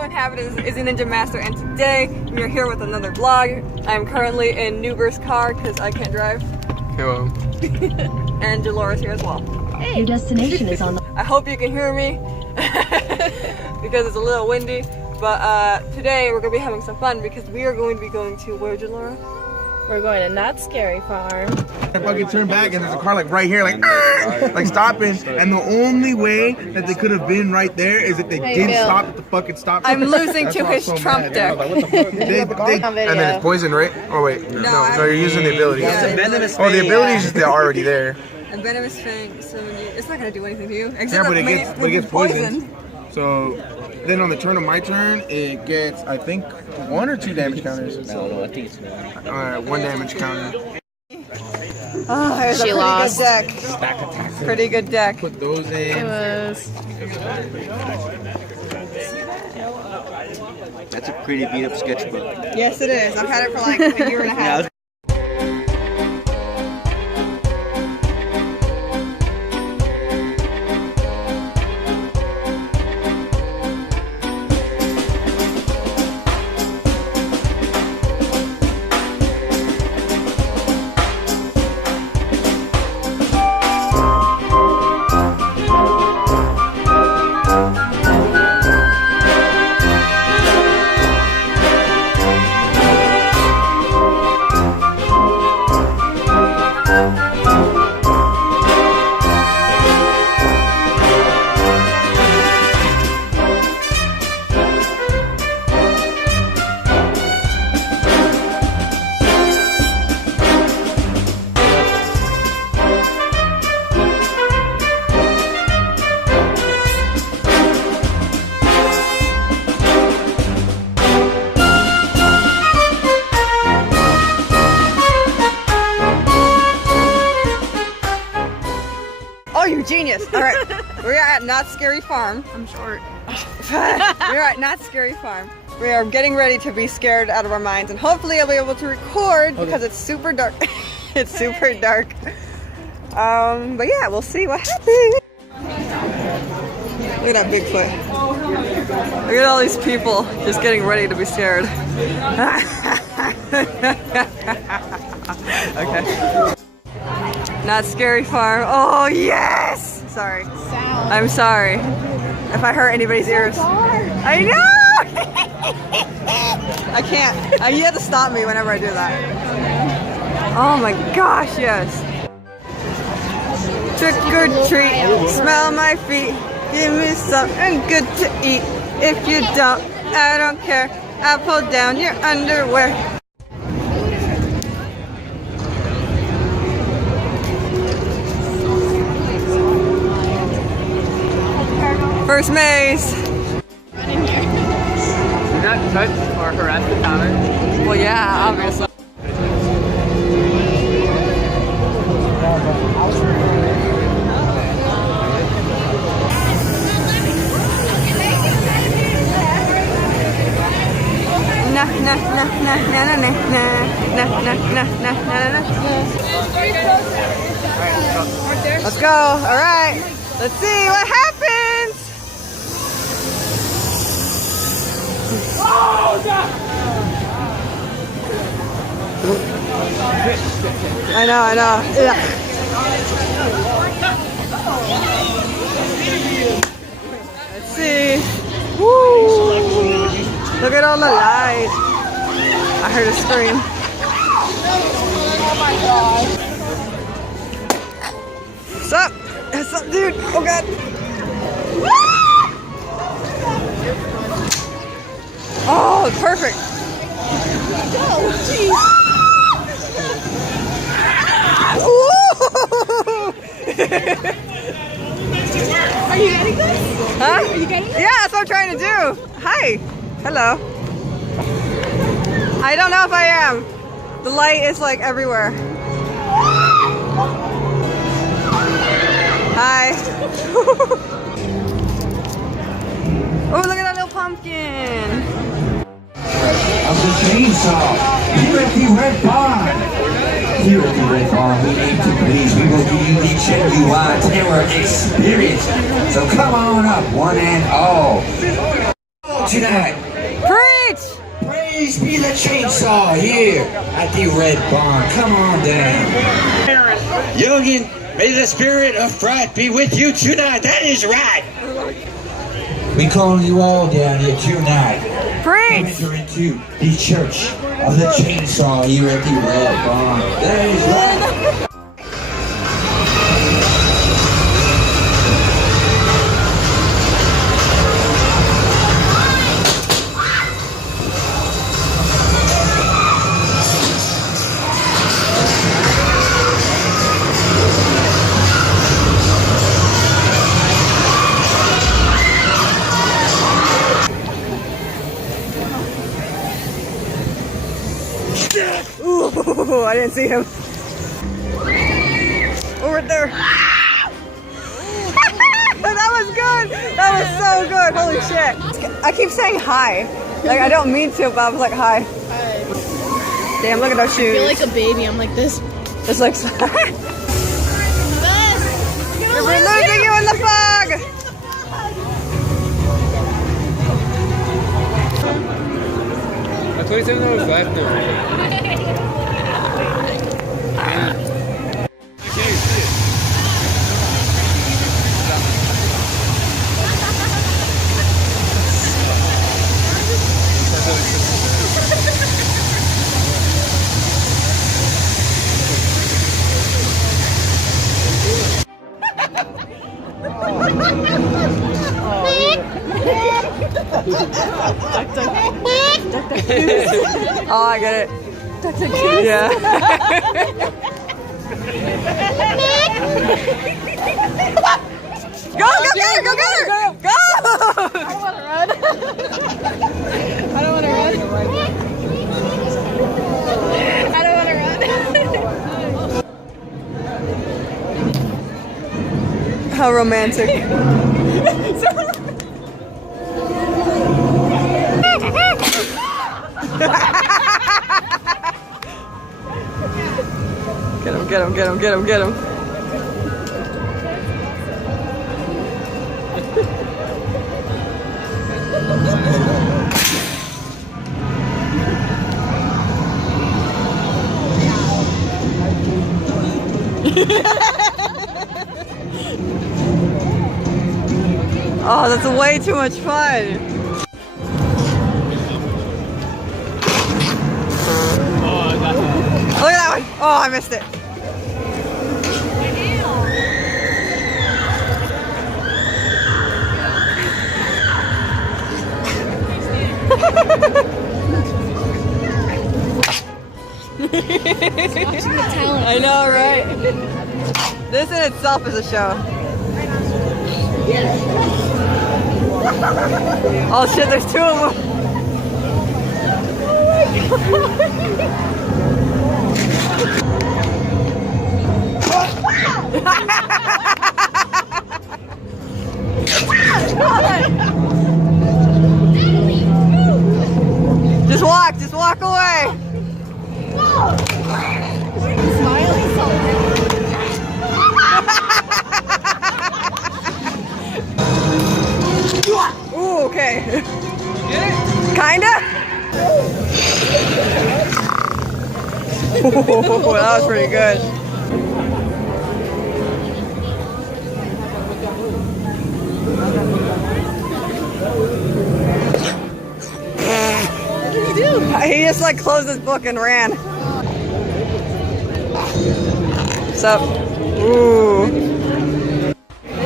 Lauren Habit is Izzy Ninja Master, and today we are here with another vlog. I'm currently in Newber's car because I can't drive. Hello. And Dolores here as well. Hey. Your destination is on the... I hope you can hear me because it's a little windy. But today we're going to be having some fun because we are going to be going to where, Dolores? We're going to Not Scary Farm. I fucking turn back and there's a car like right here, like stopping. And the only way that they could have been right there is if they didn't stop at the fucking stop. I'm losing to his Trump deck. And then it's poison, right? Oh wait, no, you're using the ability. Yeah, the ability is just they're already there. And venomous fang, so it's not gonna do anything to you. Yeah, but it gets poisoned. So then on the turn of my turn, it gets, I think, 1 or 2 damage counters. No, I think it's 1. Alright, 1 damage counter. Oh, there's She a pretty lost. good deck. Pretty good deck. Put those in. It was... That's a pretty beat up sketchbook. Yes, it is. I've had it for like a year and a half. Oh, you genius! All right, we're at Not Scary Farm. I'm short. We're at Not Scary Farm. We are getting ready to be scared out of our minds, and hopefully I'll be able to record because it's super dark. It's super dark. But yeah, we'll see what happens. Look at that Bigfoot. Look at all these people just getting ready to be scared. Okay. Not Scary Farm. Oh, yes! Sorry. I'm sorry if I hurt anybody's ears. I know! I can't. You have to stop me whenever I do that. Oh my gosh, yes. Trick or treat, smell my feet. Give me something good to eat. If you don't, I don't care. I'll pull down your underwear. First maze. Do not touch or harass the counter. Well, yeah, obviously. Na na na na na na na na na na na na. Let's go. All right. Let's see what happens. I know. Yeah. Let's see. Woo! Look at all the lights. I heard a scream. Oh my god. What's up? What's up, dude? Oh god. Oh, perfect. Oh, jeez. Are you getting this? Huh? Are you getting this? Yeah, that's what I'm trying to do. Hi. Hello. I don't know if I am. The light is like everywhere. Hi. Oh, look at that little pumpkin. Of the chainsaw, here at the Red Barn. Here at the Red Barn, we aim to please. We will give you the genuine terror experience. So come on up, one and all. tonight. Preach! Praise be the chainsaw here at the Red Barn. Come on down. Youngin, may the spirit of fright be with you tonight. That is right. We call you all down here tonight. Preach! Enter into the church of the chainsaw here at the Red Barn. That is right. Ooh, I didn't see him. Over there. That was good. That was so good. Holy shit. I keep saying hi. Like, I don't mean to, but I was like, hi. Damn, look at those I feel shoes. like a baby. I'm like this. Just like, we're losing you in the fog. That's $27 left now. Oh, I get it. Yeah. Go get her! Go get her! Go! I don't want to run. I don't want to run. I don't want to run. How romantic. Get him, get him, get him, get him, get him. Oh, that's way too much fun. Look at that one. Oh, I missed it. I know, right? This in itself is a show. Oh shit, there's two of them. Just walk away. Ooh, okay. Kinda? Oh, that was pretty good. What did he do? He just like closed his book and ran. What's up? Ooh.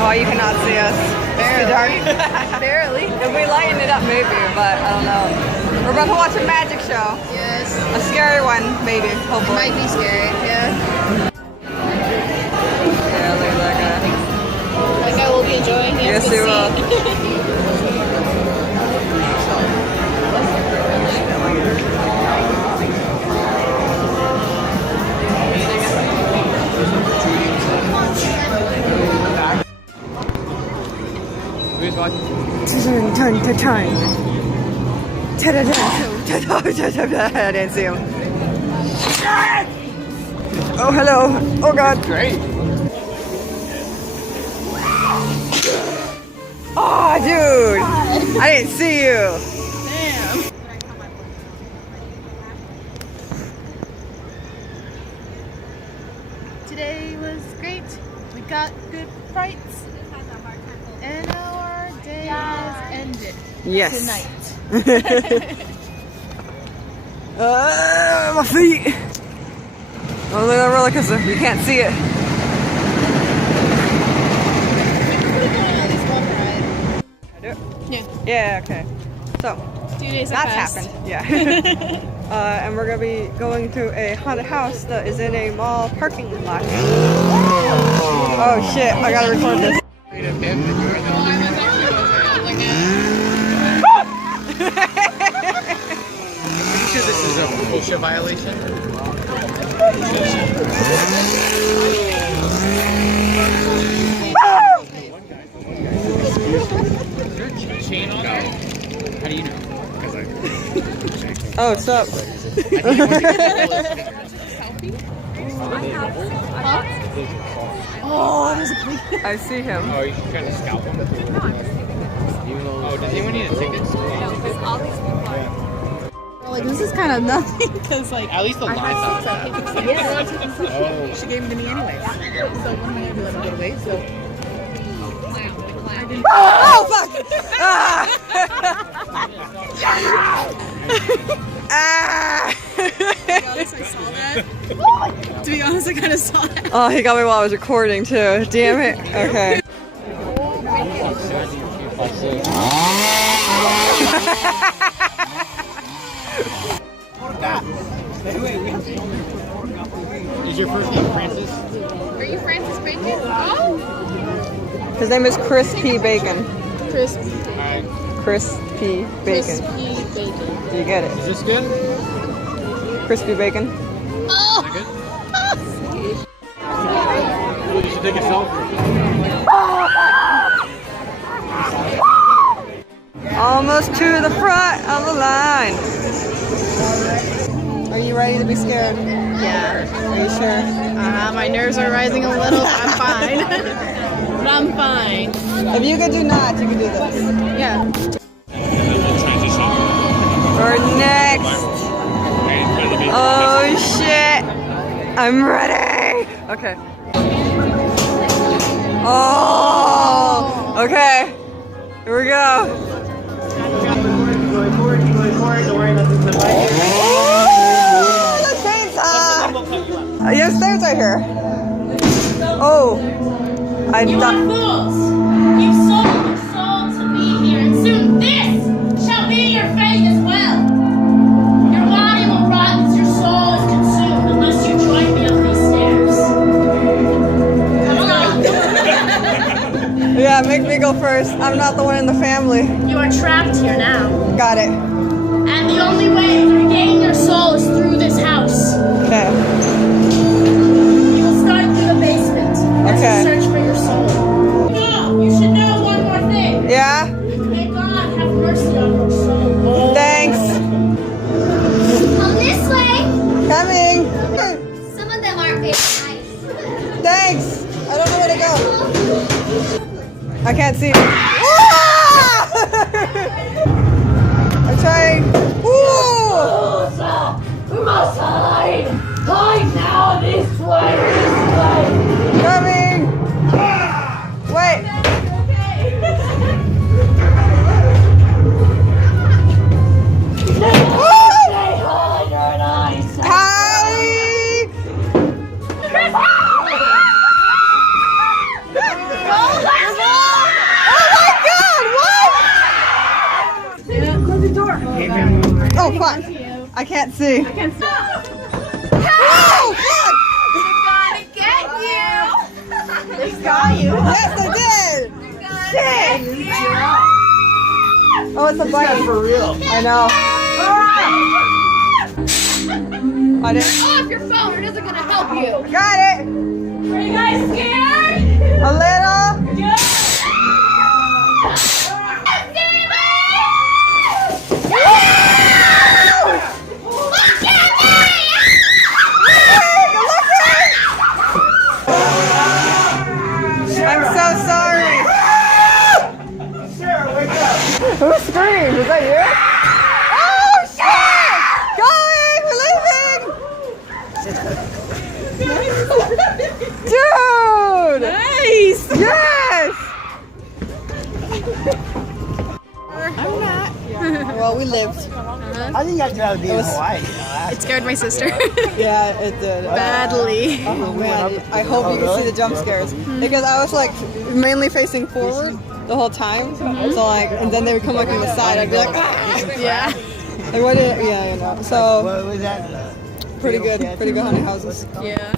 Oh, you cannot see us. Barely. It's too dark. Barely. If we lighten it up, maybe, but I don't know. We're about to watch a magic show. Yes. A scary one, maybe, hopefully. Might be scary. Yeah. Yeah, look at that guy. That guy will be enjoying it. Yes, he will. Who's watching? Turn. I didn't see him. Oh, hello. Oh, God. Great. Oh, dude! I didn't see you. Damn. Today was great. We got good frights. And our day has ended. Yes. Tonight. My feet. Oh, look at that roller coaster. You can't see it. Yeah. Yeah, okay. So, 2 days that's have passed. happened. Yeah. And we're gonna be going to a haunted house that is in a mall parking lot. Oh shit, I gotta record this. Pretty sure this is a OSHA violation. Is there a chain on there? How do you know? Oh, what's up? Oh, there's a creep. I see him. Oh, you trying to scalp him? Oh, does anyone need a ticket? Like, this is kind of nothing, because, like, At least the line's outside. yeah. Oh. She gave them to me anyway. So, what am I going to do? Let them get away? So, Oh, fuck! Ah! to be honest, I kind of saw that. Oh, he got me while I was recording too. Damn it. Okay. Is your first name Francis? Are you Francis Bacon? Oh! His name is Chris P. Bacon. Crispy. Chris P. Bacon. Crispy bacon. Do you get it? Is this good? Crispy bacon. Oh! Is it good? You should take a selfie. Almost to the front of the line. Are you ready to be scared? Yeah. Are you sure? My nerves are rising a little, but I'm fine. But I'm fine. If you could do knots, you could do this. Yeah. Or next. Oh shit. I'm ready. Okay. Oh. Okay. Here we go. Oh, the chainsaw. Yes, there's right here. Oh. I You are thought. fools! You sold your soul to be here, and soon this shall be your fate as well. Your body will rot as your soul is consumed unless you join me up these stairs. Yeah, make me go first. I'm not the one in the family. You are trapped here now, Got it. and the only way to regain your soul is through this house. Okay. You will start through the basement as Okay. you search for your soul. No, you should know one more thing. Yeah? May God have mercy on your soul. Thanks. Come this way. Coming. Some of them aren't very nice. Thanks. I don't know where to go. I can't see. Ah! I'm trying. Ooh! We must hide! Hide now this way! Coming. Wait. Hi. Oh fuck! I can't see. Oh fuck! Gonna get you. Yes, I did. Shit! Oh, it's a bike. For real. I know. I didn't. Off your phone. It isn't gonna help you. Got it. Are you guys scared? A little. I'm so sorry. that you? Oh shit! Going! We're leaving! Dude! Nice! Yes! I'm not. Well, we lived. I think I'd rather be in Hawaii. It scared my sister. Yeah, it did. Badly. Oh man, I hope you can see the jump scares. Because I was like mainly facing forward the whole time. So like, and then they would come like on the side, I'd be like, ah! Yeah. Like what did, yeah, you know. So, What was that? pretty good honey houses. Yeah.